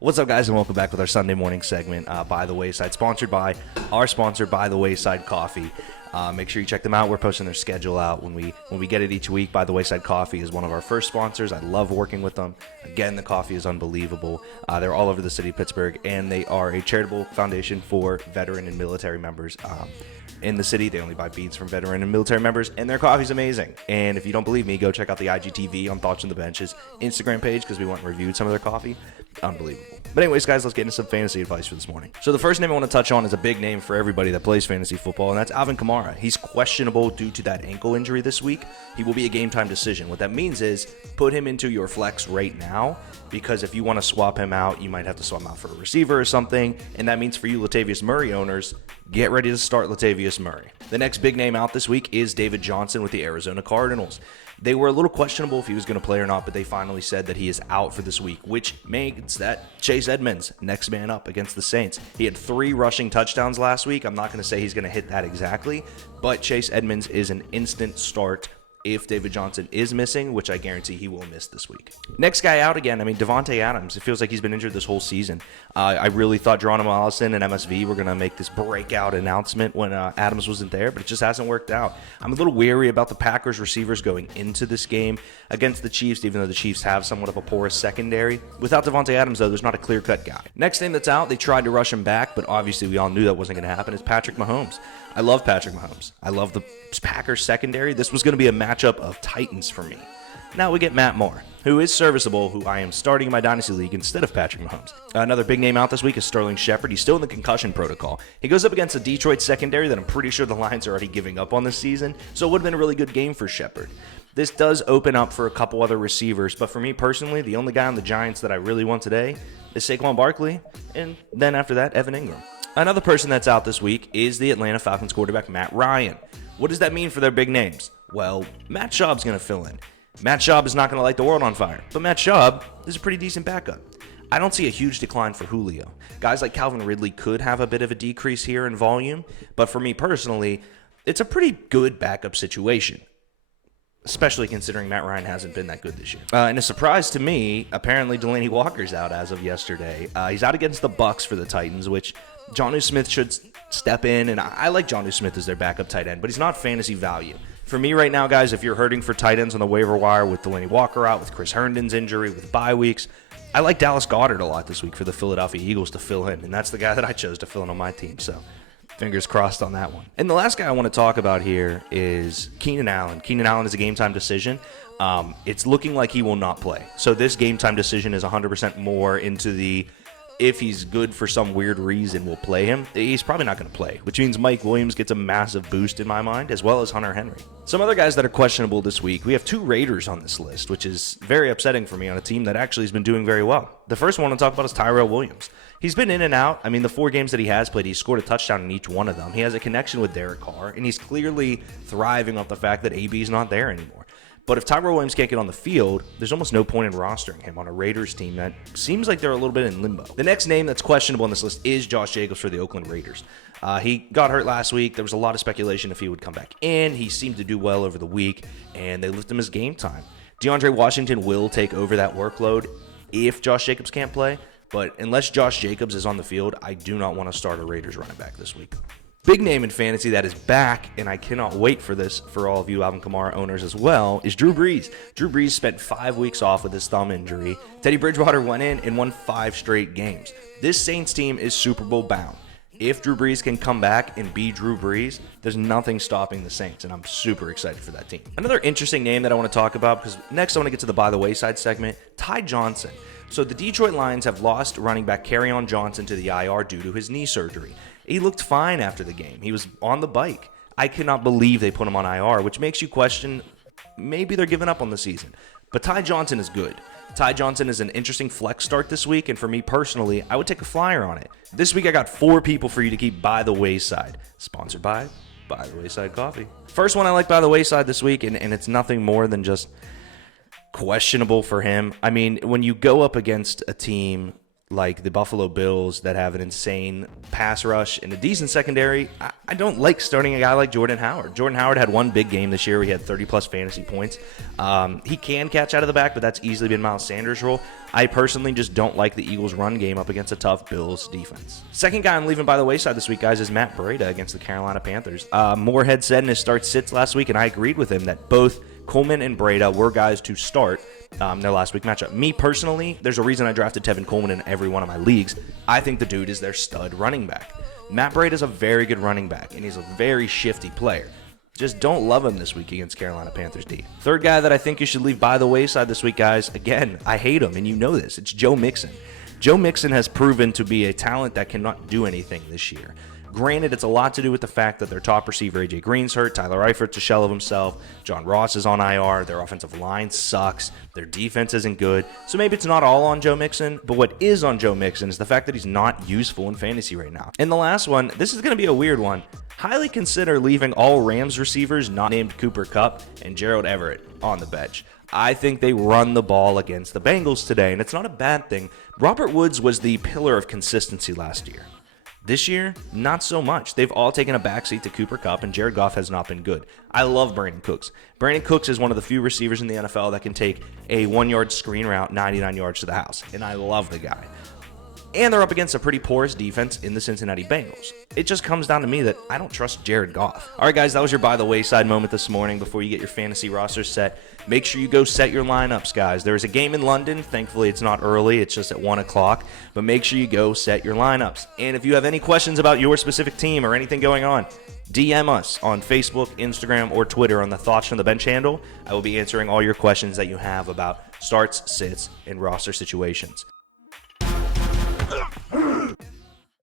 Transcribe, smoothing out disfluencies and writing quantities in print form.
What's up, guys, and welcome back with our Sunday morning segment, By the Wayside, sponsored by our sponsor, By the Wayside Coffee. Make sure you check them out. We're posting their schedule out when we get it each week. By the Wayside Coffee is one of our first sponsors. I love working with them. Again, the coffee is unbelievable. They're all over the city of Pittsburgh, and they are a charitable foundation for veteran and military members. In the city, they only buy beans from veteran and military members, and their coffee's amazing. And if you don't believe me, go check out the IGTV on Thoughts on the Bench's Instagram page, because we went and reviewed some of their coffee. Unbelievable. But anyways, guys, let's get into some fantasy advice for this morning. So the first name I want to touch on is a big name for everybody that plays fantasy football, and that's Alvin Kamara. He's questionable due to that ankle injury this week. He will be a game-time decision. What that means is put him into your flex right now, because if you want to swap him out, you might have to swap him out for a receiver or something, and that means for you Latavius Murray owners, get ready to start Latavius Murray. The next big name out this week is David Johnson with the Arizona Cardinals. They were a little questionable if he was going to play or not, but they finally said that he is out for this week, which makes that Chase Edmonds next man up against the Saints. He had 3 rushing touchdowns last week. I'm not going to say he's going to hit that exactly, but Chase Edmonds is an instant start if David Johnson is missing, which I guarantee he will miss this week. Next guy out again, Devontae Adams. It feels like he's been injured this whole season. I really thought Geronimo Allison and MSV were going to make this breakout announcement when Adams wasn't there, but it just hasn't worked out. I'm a little wary about the Packers receivers going into this game against the Chiefs, even though the Chiefs have somewhat of a porous secondary. Without Devontae Adams, though, there's not a clear-cut guy. Next name that's out, they tried to rush him back, but obviously we all knew that wasn't going to happen, is Patrick Mahomes. I love Patrick Mahomes. I love the Packers secondary. This was going to be a matchup of titans for me. Now we get Matt Moore, who is serviceable, who I am starting in my Dynasty League instead of Patrick Mahomes. Another big name out this week is Sterling Shepard. He's still in the concussion protocol. He goes up against a Detroit secondary that I'm pretty sure the Lions are already giving up on this season, so it would have been a really good game for Shepard. This does open up for a couple other receivers, but for me personally, the only guy on the Giants that I really want today is Saquon Barkley, and then after that, Evan Ingram. Another person that's out this week is the Atlanta Falcons quarterback, Matt Ryan. What does that mean for their big names? Well, Matt Schaub's going to fill in. Matt Schaub is not going to light the world on fire, but Matt Schaub is a pretty decent backup. I don't see a huge decline for Julio. Guys like Calvin Ridley could have a bit of a decrease here in volume, but for me personally, it's a pretty good backup situation, especially considering Matt Ryan hasn't been that good this year. And a surprise to me, apparently Delaney Walker's out as of yesterday. He's out against the Bucs for the Titans, which Jonnu Smith should step in, and I like Jonnu Smith as their backup tight end, but he's not fantasy value. For me right now, guys, if you're hurting for tight ends on the waiver wire with Delaney Walker out, with Chris Herndon's injury, with bye weeks, I like Dallas Goedert a lot this week for the Philadelphia Eagles to fill in, and that's the guy that I chose to fill in on my team, so fingers crossed on that one. And the last guy I want to talk about here is Keenan Allen. Keenan Allen is a game-time decision. It's looking like he will not play. So this game-time decision is 100% more into the if he's good for some weird reason, we'll play him. He's probably not going to play, which means Mike Williams gets a massive boost in my mind, as well as Hunter Henry. Some other guys that are questionable this week, we have 2 Raiders on this list, which is very upsetting for me on a team that actually has been doing very well. The first one I want to talk about is Tyrell Williams. He's been in and out. The 4 games that he has played, he's scored a touchdown in each one of them. He has a connection with Derek Carr, and he's clearly thriving off the fact that AB's not there anymore. But if Tyrell Williams can't get on the field, there's almost no point in rostering him on a Raiders team that seems like they're a little bit in limbo. The next name that's questionable on this list is Josh Jacobs for the Oakland Raiders. He got hurt last week. There was a lot of speculation if he would come back in. He seemed to do well over the week, and they left him as game time. DeAndre Washington will take over that workload if Josh Jacobs can't play, but unless Josh Jacobs is on the field, I do not want to start a Raiders running back this week. Big name in fantasy that is back, and I cannot wait for this for all of you Alvin Kamara owners as well, is Drew Brees. Drew Brees spent 5 weeks off with his thumb injury. Teddy Bridgewater went in and won 5 straight games. This Saints team is Super Bowl bound. If Drew Brees can come back and be Drew Brees, there's nothing stopping the Saints, and I'm super excited for that team. Another interesting name that I want to talk about, because next I want to get to the By the Wayside segment, Ty Johnson. So the Detroit Lions have lost running back Kerryon Johnson to the IR due to his knee surgery. He looked fine after the game. He was on the bike. I cannot believe they put him on IR, which makes you question maybe they're giving up on the season. But Ty Johnson is good. Ty Johnson is an interesting flex start this week, and for me personally, I would take a flyer on it. This week I got 4 people for you to keep By the Wayside, sponsored by the Wayside Coffee. First one I like By the Wayside this week, and it's nothing more than just questionable for him. When you go up against a team like the Buffalo Bills that have an insane pass rush and a decent secondary, I don't like starting a guy like Jordan Howard. Jordan Howard had one big game this year where he had 30-plus fantasy points. He can catch out of the back, but that's easily been Miles Sanders' role. I personally just don't like the Eagles' run game up against a tough Bills defense. Second guy I'm leaving by the wayside this week, guys, is Matt Breida against the Carolina Panthers. Moorhead said in his start-sits last week, and I agreed with him, that both Coleman and Breida were guys to start their last week matchup. Me personally, there's a reason I drafted Tevin Coleman in every one of my leagues. I think the dude is their stud running back. Matt Breida is a very good running back, and he's a very shifty player. Just don't love him this week against Carolina Panthers D. Third guy that I think you should leave by the wayside this week, guys, again, I hate him, and you know this. It's Joe Mixon. Joe Mixon has proven to be a talent that cannot do anything this year. Granted, it's a lot to do with the fact that their top receiver, A.J. Green's hurt, Tyler Eifert's a shell of himself, John Ross is on IR, their offensive line sucks, their defense isn't good, so maybe it's not all on Joe Mixon, but what is on Joe Mixon is the fact that he's not useful in fantasy right now. And the last one, this is going to be a weird one. Highly consider leaving all Rams receivers not named Cooper Kupp and Gerald Everett on the bench. I think they run the ball against the Bengals today, and it's not a bad thing. Robert Woods was the pillar of consistency last year. This year, not so much. They've all taken a backseat to Cooper Kupp, and Jared Goff has not been good. I love Brandon Cooks. Brandon Cooks is one of the few receivers in the NFL that can take a 1-yard screen route 99 yards to the house, and I love the guy. And they're up against a pretty porous defense in the Cincinnati Bengals. It just comes down to me that I don't trust Jared Goff. All right, guys, that was your by the wayside moment this morning before you get your fantasy roster set. Make sure you go set your lineups, guys. There's a game in London. Thankfully, it's not early. It's just at 1 o'clock. But make sure you go set your lineups. And if you have any questions about your specific team or anything going on, DM us on Facebook, Instagram, or Twitter on the Thoughts from the Bench handle. I will be answering all your questions that you have about starts, sits, and roster situations.